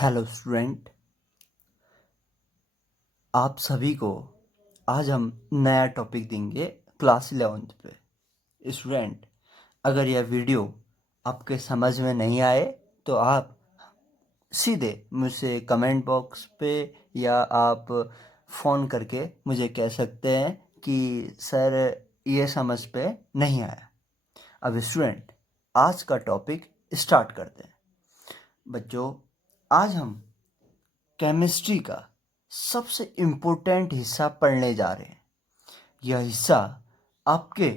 Hello student, आप सभी को आज हम नया टॉपिक देंगे क्लास 11th पे। स्टूडेंट, अगर यह वीडियो आपके समझ में नहीं आए तो आप सीधे मुझसे कमेंट बॉक्स पे या आप फ़ोन करके मुझे कह सकते हैं कि सर ये समझ पे नहीं आया। अब स्टूडेंट, आज का टॉपिक स्टार्ट करते हैं। बच्चों, आज हम केमिस्ट्री का सबसे इम्पोर्टेंट हिस्सा पढ़ने जा रहे हैं। यह हिस्सा आपके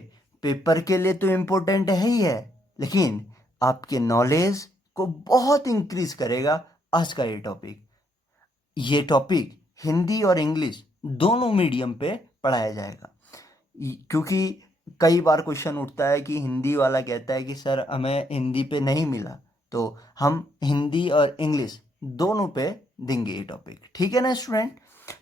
पेपर के लिए तो इम्पोर्टेंट है ही है, लेकिन आपके नॉलेज को बहुत इंक्रीज करेगा। आज का ये टॉपिक हिंदी और इंग्लिश दोनों मीडियम पे पढ़ाया जाएगा। क्योंकि कई बार क्वेश्चन उठता है कि हिंदी वाला कहता है कि सर हमें हिंदी पे नहीं मिला, तो हम हिंदी और इंग्लिश दोनों पे देंगे ये टॉपिक। ठीक है ना स्टूडेंट?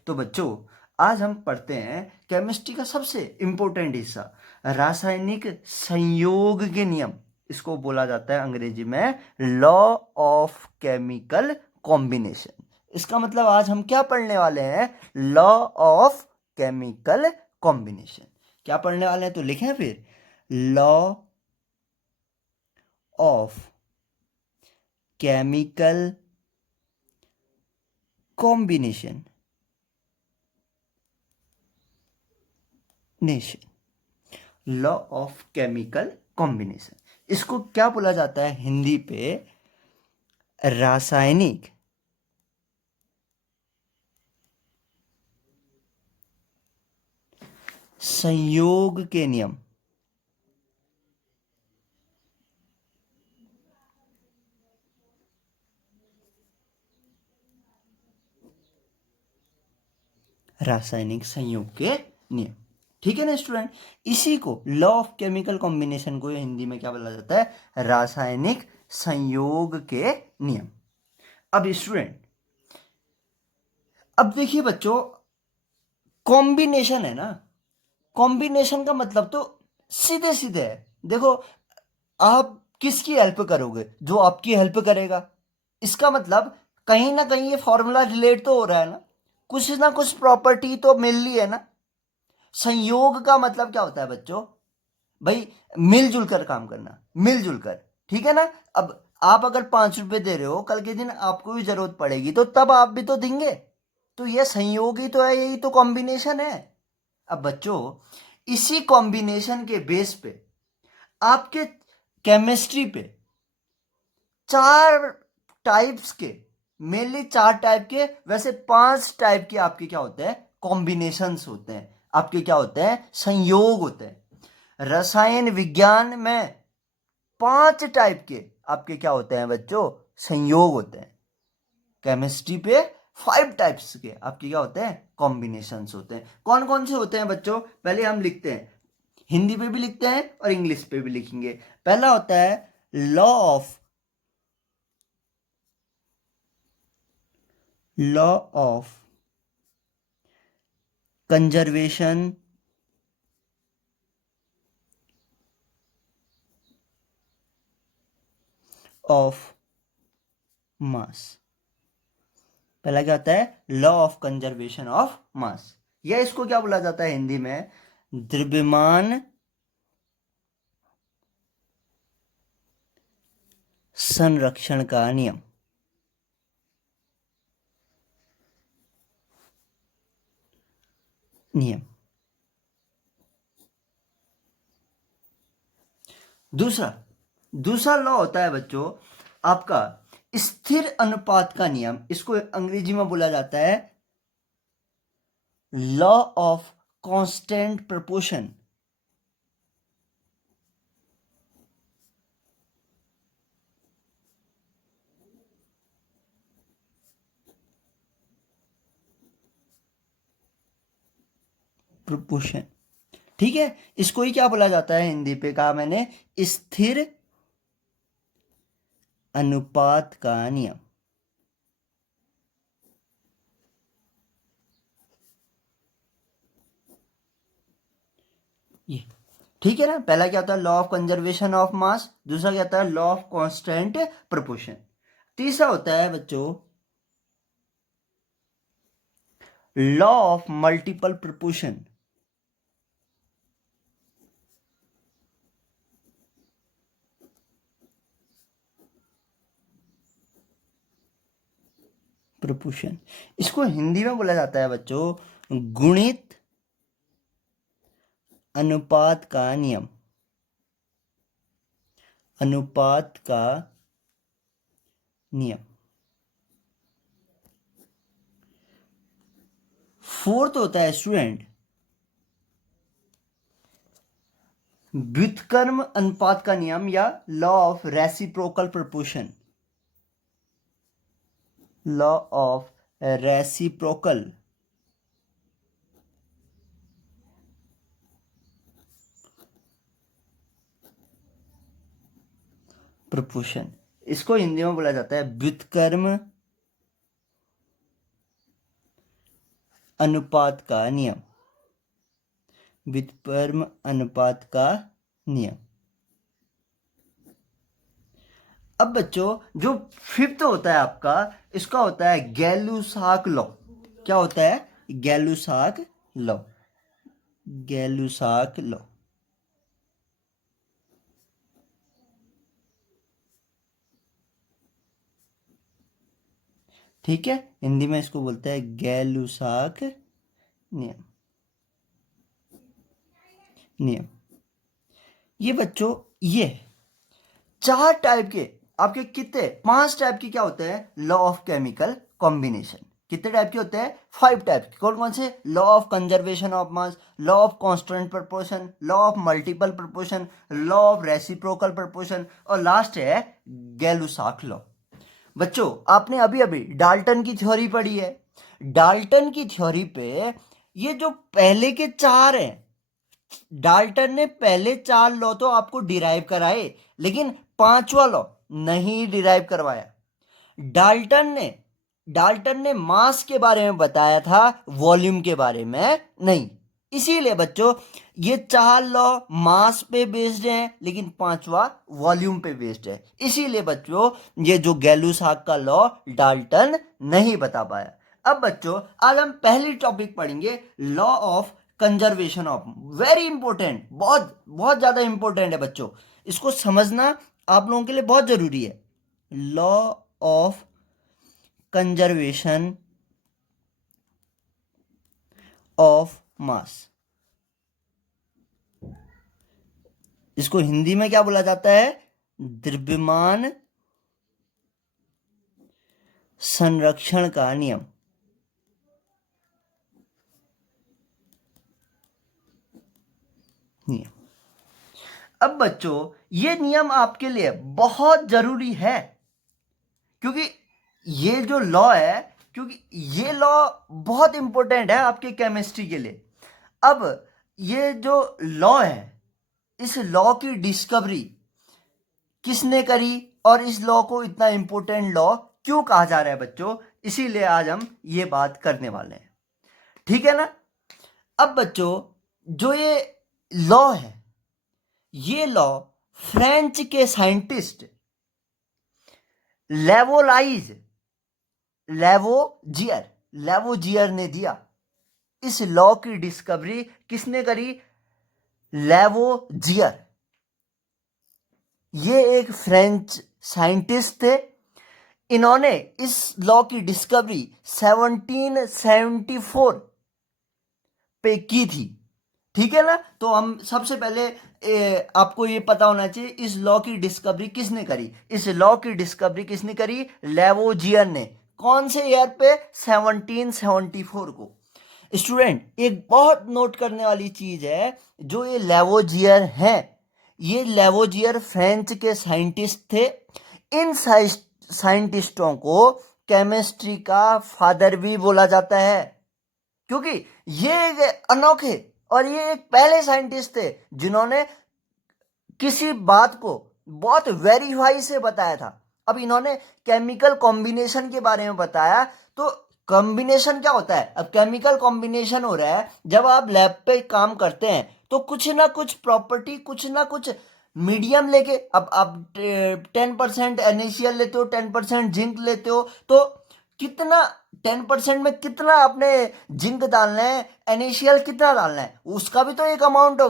तो बच्चों, आज हम पढ़ते हैं केमिस्ट्री का सबसे इम्पोर्टेंट हिस्सा, रासायनिक संयोग के नियम। इसको बोला जाता है अंग्रेजी में लॉ ऑफ केमिकल कॉम्बिनेशन। इसका मतलब आज हम क्या पढ़ने वाले हैं? Law of chemical combination. क्या पढ़ने वाले हैं तो लिखें फिर, law of chemical combination law of chemical combination. इसको क्या बोला जाता है हिंदी पे? रासायनिक संयोग के नियम। रासायनिक संयोग के नियम। ठीक है ना स्टूडेंट? इसी को लॉ ऑफ केमिकल कॉम्बिनेशन को हिंदी में क्या बोला जाता है? रासायनिक संयोग के नियम। अब स्टूडेंट, अब देखिए बच्चों, कॉम्बिनेशन है ना, कॉम्बिनेशन का मतलब तो सीधे सीधे है। देखो, आप किसकी हेल्प करोगे? जो आपकी हेल्प करेगा। इसका मतलब कहीं ना कहीं ये फॉर्मूला रिलेट तो हो रहा है ना कुछ प्रॉपर्टी तो मिल रही है ना। संयोग का मतलब क्या होता है बच्चों? भाई, मिलजुल कर काम करना, मिलजुल कर। ठीक है ना? अब आप अगर 5 रुपए दे रहे हो, कल के दिन आपको भी जरूरत पड़ेगी तो तब आप भी तो देंगे। तो यह संयोग ही तो है, यही तो कॉम्बिनेशन है। अब बच्चों, इसी कॉम्बिनेशन के बेस पे आपके केमिस्ट्री पे 4 टाइप्स के, मेनली 4 टाइप के, वैसे 5 टाइप के आपके क्या होते हैं? कॉम्बिनेशंस होते हैं। आपके क्या होते हैं? संयोग होते हैं। रसायन विज्ञान में 5 टाइप के आपके क्या होते हैं बच्चों? संयोग होते हैं। केमिस्ट्री पे 5 टाइप्स के आपके क्या होते हैं? कॉम्बिनेशंस होते हैं। कौन कौन से होते हैं बच्चों? पहले हम लिखते हैं, हिंदी पे भी लिखते हैं और इंग्लिश पे भी लिखेंगे। पहला होता है law of conservation of mass. पहला क्या होता है? Law of conservation of mass. या इसको क्या बोला जाता है हिंदी में? द्रव्यमान संरक्षण का नियम। दूसरा दूसरा लॉ होता है बच्चों आपका स्थिर अनुपात का नियम। इसको अंग्रेजी में बोला जाता है law of constant proportion. Proportion, ठीक है? इसको ही क्या बोला जाता है हिंदी पे? कहा मैंने, स्थिर अनुपात का नियम। ये ठीक है ना? पहला क्या होता है? Law of conservation of mass. दूसरा क्या होता है? Law of constant proportion. तीसरा होता है बच्चों law of multiple proportion, proportion इसको हिंदी में बोला जाता है बच्चों गुणित अनुपात का नियम, अनुपात का नियम। फोर्थ होता है स्टूडेंट व्युत्क्रम अनुपात का नियम या law of reciprocal proportion, law of reciprocal proportion, इसको हिंदी में बोला जाता है व्युत्क्रम अनुपात का नियम, व्युत्क्रम अनुपात का नियम। अब बच्चों जो फिफ्थ होता है आपका, इसका होता है गैलुसाक लॉ। क्या होता है? गैलुसाक लॉ, गैलुसाक लॉ। ठीक है, हिंदी में इसको बोलते हैं गैलुसाक नियम, नियम। ये बच्चों ये 4 टाइप के आपके कितने 5 टाइप के क्या होते हैं लॉ ऑफ केमिकल कॉम्बिनेशन। कितने टाइप के होते हैं? 5 टाइप के। कौन कौन से? Law of conservation of mass, law of constant proportion, law of multiple proportion, law of reciprocal proportion और लास्ट है गैलुसाक लॉ। बच्चों आपने अभी अभी डाल्टन की थ्योरी पढ़ी है। डाल्टन की थ्योरी पे ये जो पहले के 4 हैं, डाल्टन ने पहले 4 लॉ तो आपको डिराइव कराए, लेकिन 5वां लॉ नहीं डिराइव करवाया। डाल्टन ने मास के बारे में बताया था, वॉल्यूम के बारे में नहीं। इसीलिए बच्चों ये 4 लॉ मास पे बेस्ड हैं, लेकिन 5वां वॉल्यूम पे बेस्ड है। इसीलिए बच्चों ये जो गैलुसाक का लॉ डाल्टन नहीं बता पाया। अब बच्चों आज हम पहली टॉपिक पढ़ेंगे law of conservation of, very important, बहुत बहुत ज्यादा इंपॉर्टेंट है बच्चों, इसको समझना आप लोगों के लिए बहुत जरूरी है। Law of conservation of mass, इसको हिंदी में क्या बोला जाता है? द्रव्यमान संरक्षण का नियम, नियम। अब बच्चों ये नियम आपके लिए बहुत जरूरी है, क्योंकि ये जो लॉ है, क्योंकि ये लॉ बहुत इंपॉर्टेंट है आपके केमिस्ट्री के लिए। अब ये जो लॉ है, इस लॉ की डिस्कवरी किसने करी और इस लॉ को इतना इंपॉर्टेंट लॉ क्यों कहा जा रहा है बच्चों, इसीलिए आज हम ये बात करने वाले हैं। ठीक है ना? अब बच्चों जो ये लॉ है, ये लॉ फ्रेंच के साइंटिस्ट लेवोजियर ने दिया। इस लॉ की डिस्कवरी किसने करी? लेवोजियर। ये एक फ्रेंच साइंटिस्ट थे। इन्होंने इस लॉ की डिस्कवरी 1774 पे की थी। ठीक है ना? तो हम सबसे पहले आपको ये पता होना चाहिए इस लॉ की डिस्कवरी किसने करी। इस लॉ की डिस्कवरी किसने करी? लेवोजियर ने। कौन से ईयर पे? 1774 को। स्टूडेंट एक बहुत नोट करने वाली चीज है, जो ये लेवोजियर हैं, ये लेवोजियर फ्रेंच के साइंटिस्ट थे। इन साइंटिस्टों को केमिस्ट्री का फादर भी बोला जाता है, क्योंकि ये अनोखे और ये एक पहले साइंटिस्ट थे जिन्होंने किसी बात को बहुत वेरीफाई से बताया था। अब इन्होंने केमिकल कॉम्बिनेशन के बारे में बताया। तो कॉम्बिनेशन क्या होता है? अब केमिकल कॉम्बिनेशन हो रहा है, जब आप लैब पे काम करते हैं तो कुछ ना कुछ प्रॉपर्टी, कुछ ना कुछ मीडियम लेके, अब आप 10% NaCl लेते हो, 10% जिंक लेते हो, तो कितना 10% में कितना आपने जिंक डालना है, NaCl कितना डालना है, उसका भी तो एक अमाउंट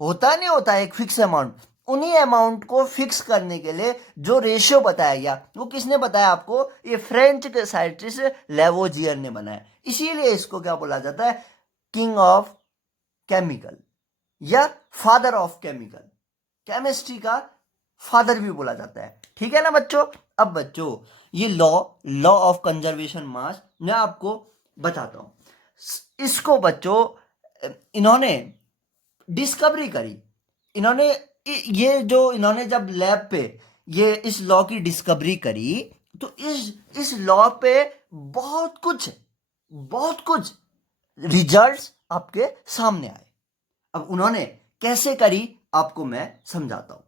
होता नहीं होता, एक फिक्स अमाउंट। उन्हीं अमाउंट को फिक्स करने के लिए जो रेशियो बताया गया, वो किसने बताया आपको? ये फ्रेंच के साइंटिस्ट लेवोजियर ने बनाया। इसीलिए इसको क्या बोला जाता है? किंग ऑफ केमिकल या फादर ऑफ केमिकल, केमिस्ट्री का फादर भी बोला जाता है। ठीक है ना बच्चों? अब बच्चों, ये लॉ ऑफ कंजर्वेशन मास मैं आपको बताता हूं। इसको बच्चों इन्होंने डिस्कवरी करी। इन्होंने इन्होंने जब लैब पे ये इस लॉ की डिस्कवरी करी, तो इस लॉ पे बहुत कुछ रिजल्ट्स आपके सामने आए। अब उन्होंने कैसे करी, आपको मैं समझाता हूं।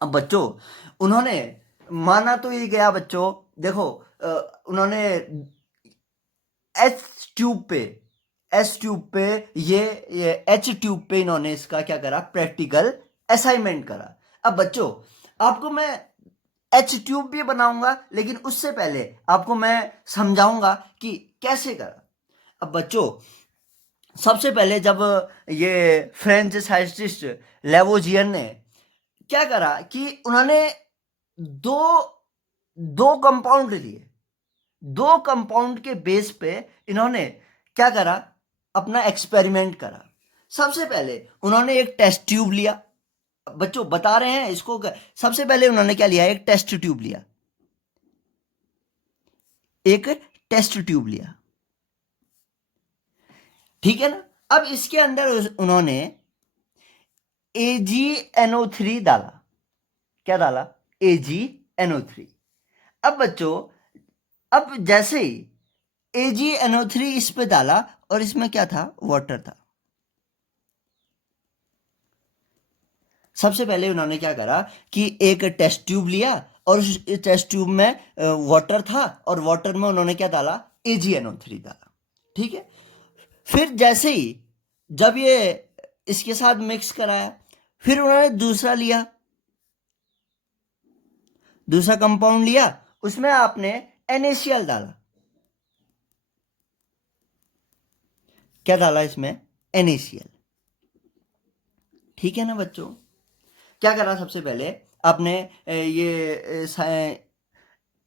अब बच्चों, उन्होंने माना तो ये गया बच्चों, देखो उन्होंने एच ट्यूब पे ये एच ट्यूब पे इन्होंने इसका क्या करा? प्रैक्टिकल असाइनमेंट करा। अब बच्चों, आपको मैं एच ट्यूब भी बनाऊंगा, लेकिन उससे पहले आपको मैं समझाऊंगा कि कैसे करा। अब बच्चों, सबसे पहले जब ये फ्रेंच साइंटिस्ट लेवोजियर ने क्या करा कि उन्होंने दो दो कंपाउंड लिए। दो कंपाउंड के बेस पे इन्होंने क्या करा? अपना एक्सपेरिमेंट करा। सबसे पहले उन्होंने एक टेस्ट ट्यूब लिया। बच्चों बता रहे हैं इसको, सबसे पहले उन्होंने क्या लिया? एक टेस्ट ट्यूब लिया। एक टेस्ट ट्यूब लिया, ठीक है ना? अब इसके अंदर उन्होंने AgNO3 डाला। क्या डाला? AgNO3। अब बच्चों, अब जैसे ही AgNO3 इस पे डाला, और इसमें क्या था? वाटर था। सबसे पहले उन्होंने क्या करा कि एक टेस्ट ट्यूब लिया, और उस टेस्ट ट्यूब में वाटर था, और वाटर में उन्होंने क्या डाला? AgNO3 डाला। ठीक है। फिर जैसे ही जब ये इसके साथ मिक्स कराया, फिर उन्होंने दूसरा कंपाउंड लिया, उसमें आपने NaCl डाला। क्या डाला इसमें? NaCl। ठीक है ना बच्चों? क्या करा? सबसे पहले आपने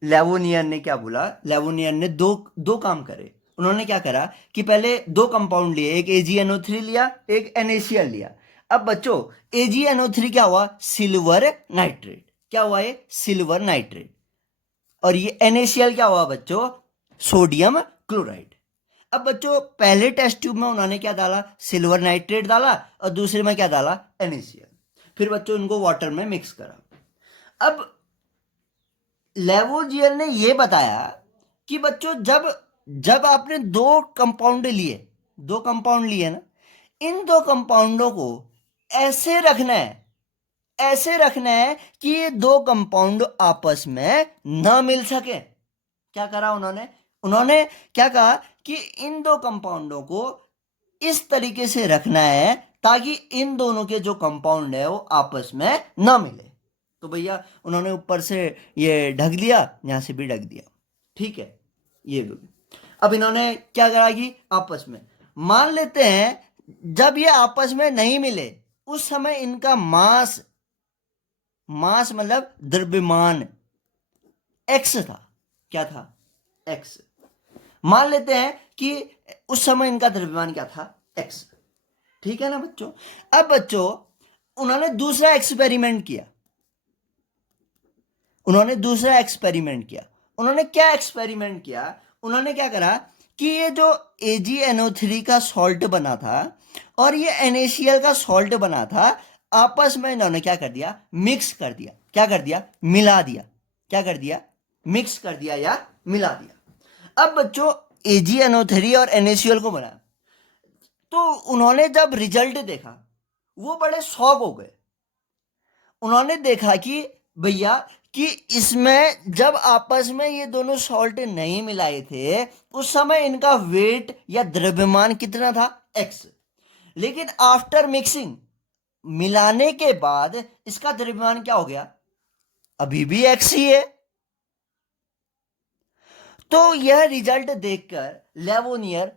लेवोनियर ने क्या बोला? लेवोनियर ने दो काम करे। उन्होंने क्या करा कि पहले दो कंपाउंड लिए, एक AgNO3 लिया, एक NaCl लिया। अब बच्चों, AgNO3 क्या हुआ? Silver nitrate. क्या हुआ? ये सिल्वर नाइट्रेट। और ये NaCl क्या हुआ बच्चों? Sodium chloride. अब बच्चों, पहले टेस्ट ट्यूब में उन्होंने क्या डाला? सिल्वर नाइट्रेट डाला, और दूसरे में क्या डाला? NaCl। फिर बच्चों इनको वाटर में मिक्स करा। अब लेवोजियर ने यह बताया कि बच्चों, जब जब आपने दो कंपाउंड लिए ना, इन दो कंपाउंडों को ऐसे रखना है कि ये दो कंपाउंड आपस में ना मिल सके। क्या करा उन्होंने क्या कहा कि इन दो कंपाउंडों को इस तरीके से रखना है ताकि इन दोनों के जो कंपाउंड है वो आपस में ना मिले। तो भैया उन्होंने ऊपर से ये ढक दिया, यहां से भी ढक दिया। ठीक है, ये भी। अब इन्होंने क्या करा कि आपस में, मान लेते हैं जब ये आपस में नहीं मिले, उस समय इनका मास मतलब द्रव्यमान एक्स था। क्या था? एक्स। मान लेते हैं कि उस समय इनका द्रव्यमान क्या था? एक्स। ठीक है ना बच्चों? अब बच्चों, उन्होंने दूसरा एक्सपेरिमेंट किया। उन्होंने क्या एक्सपेरिमेंट किया? उन्होंने क्या करा कि ये जो AgNO3 का सॉल्ट बना था और ये NaCl का सॉल्ट बना था, आपस में इन्होंने क्या कर दिया? मिक्स कर दिया। क्या कर दिया? मिला दिया। क्या कर दिया? मिक्स कर दिया या मिला दिया। अब बच्चों, AgNO3 और NaCl को बनाया, तो उन्होंने जब रिजल्ट देखा, वो बड़े शॉक हो गए। उन्होंने देखा कि भैया कि इसमें जब आपस में ये दोनों सॉल्ट नहीं मिलाए थे, उस समय इनका वेट या द्रव्यमान कितना था? एक्स। लेकिन आफ्टर मिक्सिंग, मिलाने के बाद इसका द्रव्यमान क्या हो गया? अभी भी एक्स ही है। तो यह रिजल्ट देखकर लेवोनियर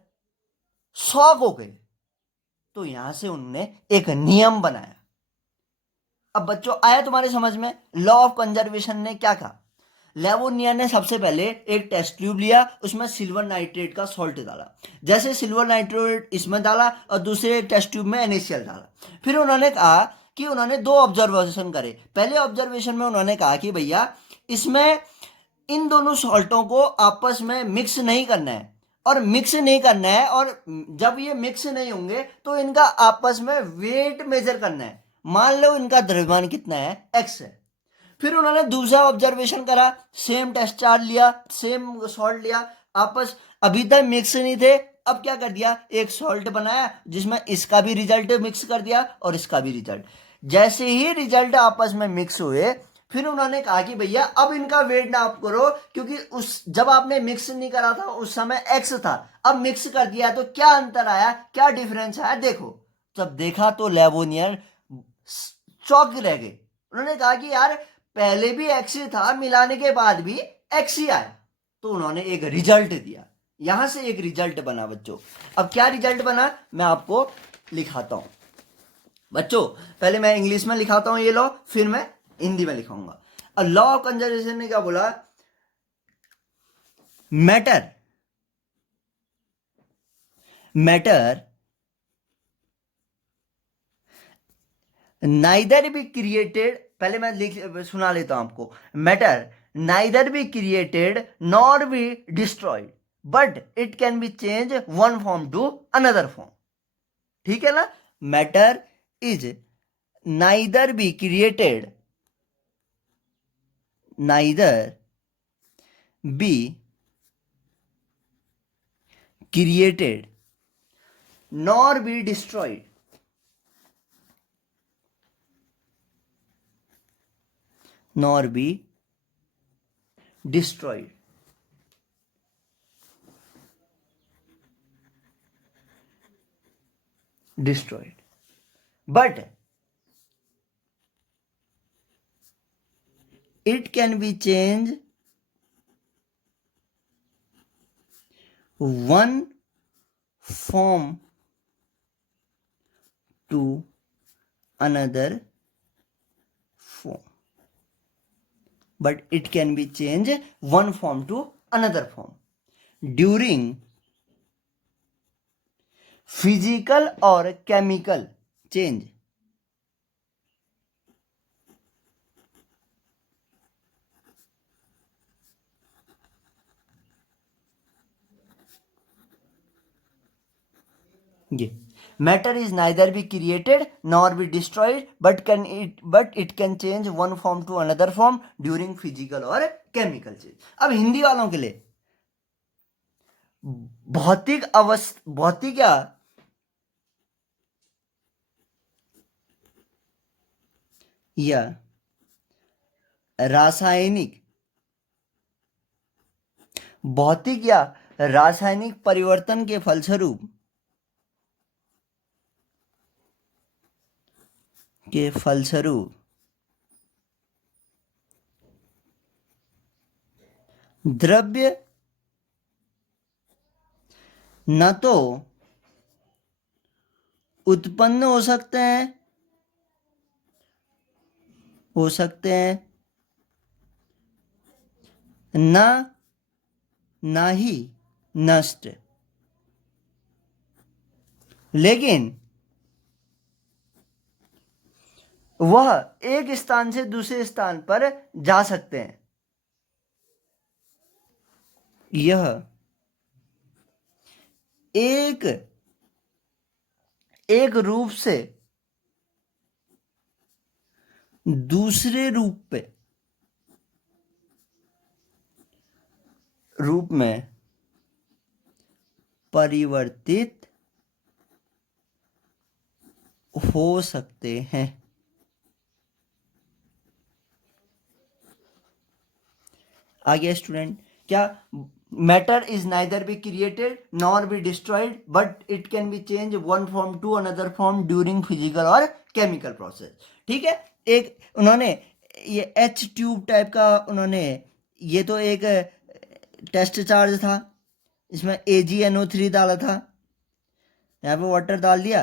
शॉक हो गए। तो यहां से उन्होंने एक नियम बनाया। अब बच्चों आया तुम्हारे समझ में लॉ ऑफ कंजर्वेशन ने क्या कहा? लेवोनियर ने सबसे पहले एक टेस्ट ट्यूब लिया, उसमें सिल्वर नाइट्रेट का सॉल्ट डाला। जैसे सिल्वर नाइट्रेट इसमें डाला और दूसरे टेस्ट ट्यूब में NaCl डाला। फिर उन्होंने कहा कि उन्होंने दो ऑब्जर्वेशन करे। पहले ऑब्जर्वेशन में उन्होंने कहा कि भैया इसमें इन दोनों सॉल्टों को आपस में मिक्स नहीं करना है, और मिक्स नहीं करना है, और जब ये मिक्स नहीं होंगे तो इनका आपस में वेट मेजर करना है। मान लो इनका द्रव्यमान कितना है, x है। फिर उन्होंने दूसरा ऑब्जर्वेशन करा, सेम टेस्ट चार्ज लिया, सेम सॉल्ट लिया, आपस अभी तक मिक्स नहीं थे। अब क्या कर दिया, एक सॉल्ट बनाया जिसमें इसका भी रिजल्ट मिक्स कर दिया और इसका भी रिजल्ट। जैसे ही रिजल्ट आपस में मिक्स हुए, फिर उन्होंने कहा कि भैया अब इनका वेट नाप करो, क्योंकि उस जब आपने मिक्स नहीं करा था उस समय x था, अब मिक्स कर दिया तो क्या अंतर आया, क्या डिफरेंस आया देखो। जब देखा तो लेवोनियर चौंक रह गए। उन्होंने कहा कि यार पहले भी x ही था, मिलाने के बाद भी x ही आया। तो उन्होंने एक रिजल्ट दिया, यहां से एक रिजल्ट बना बच्चों। अब क्या रिजल्ट बना मैं आपको लिखाता हूं बच्चों। पहले मैं इंग्लिश में लिखाता हूं ये लॉ, फिर मैं हिंदी में लिखाऊंगा। लॉ ऑफ कंजर्वेशन ने क्या बोला, मैटर नाइदर बी क्रिएटेड, पहले मैं लिख सुना लेता हूं आपको। Matter neither be created nor be destroyed, but it can be change one form to another form. ठीक है ना? Matter is neither be created, neither be created nor be destroyed, nor be destroyed, but it can be changed one form to another form, but it can be changed one form to another form during physical or chemical change. ये matter is neither be created nor be destroyed, but it can change one form to another form during physical और chemical change. अब हिंदी वालों के लिए भौतिक या रासायनिक भौतिक या रासायनिक परिवर्तन के फलस्वरूप द्रव्य न तो उत्पन्न हो सकते हैं ना ही नष्ट, लेकिन वह एक स्थान से दूसरे स्थान पर जा सकते हैं। यह एक रूप से दूसरे रूप में परिवर्तित हो सकते हैं। आगे स्टूडेंट, क्या matter is neither be created nor be destroyed, but it can be change one form to another form during physical और केमिकल प्रोसेस। ठीक है, एक उन्होंने ये H ट्यूब टाइप का उन्होंने, ये तो एक टेस्ट चार्ज था, इसमें AgNO3 डाला था, यहाँ पे वाटर डाल दिया,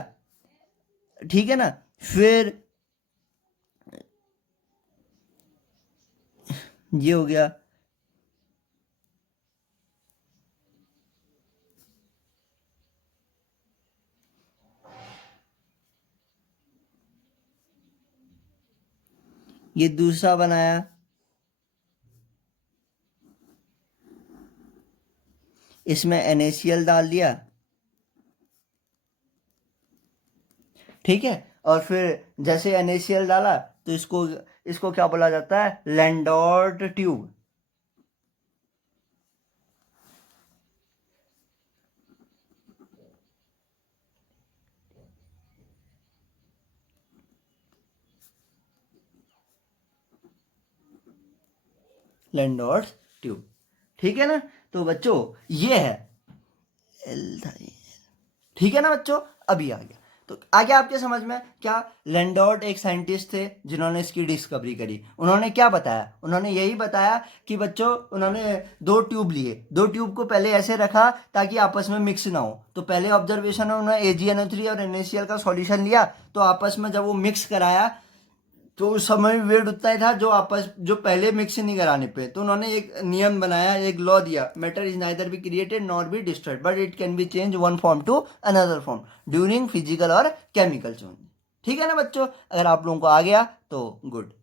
ठीक है ना। फिर ये हो गया, ये दूसरा बनाया, इसमें NaCl डाल दिया, ठीक है। और फिर जैसे NaCl डाला तो इसको इसको क्या बोला जाता है, लैंडोर्ट ट्यूब। लैंडोर्ट ट्यूब, ठीक है ना। तो बच्चों ये है ठीक है ना बच्चों, अभी आ गया। तो आ गया आपके समझ में क्या। लैंडोर्ट एक साइंटिस्ट थे जिन्होंने इसकी डिस्कवरी करी। उन्होंने क्या बताया, उन्होंने यही बताया कि बच्चों उन्होंने दो ट्यूब लिए, दो ट्यूब को पहले ऐसे रखा ताकि आपस में मिक्स ना हो। तो पहले ऑब्जर्वेशन में उन्होंने AgNO3 और NaCl का सॉल्यूशन लिया, तो आपस में जब वो मिक्स कराया तो उस समय वेट उतना ही था जो पहले मिक्स नहीं कराने पे। तो उन्होंने एक नियम बनाया, एक लॉ दिया, matter is neither be created nor be destroyed but it can be change one form to another form during physical और केमिकल चेंज। ठीक है ना बच्चों, अगर आप लोगों को आ गया तो गुड।